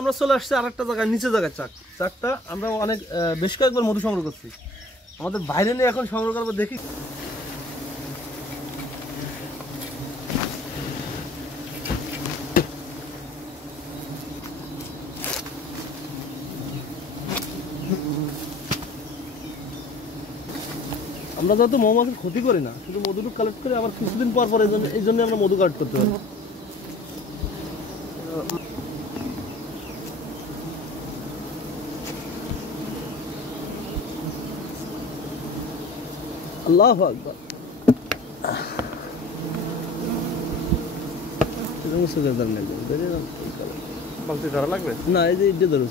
আমরা চলে আসছি আরেকটা জায়গায়, নিচে জায়গায় চাকটা আমরা অনেক বেশ কয়েকবার মধু সংগ্রহ করছি। আমাদের বাইরে নিয়ে এখন সংগ্রহ করবো, দেখি। আমরা যেহেতু মৌমাছির ক্ষতি করি না, শুধু মধুটুক কালেক্ট করি, আবার কিছুদিন পর পর এই জন্য আমরা মধু কালেক্ট করতে পারি। আল্লাহু আকবার। না, এই যে ধরো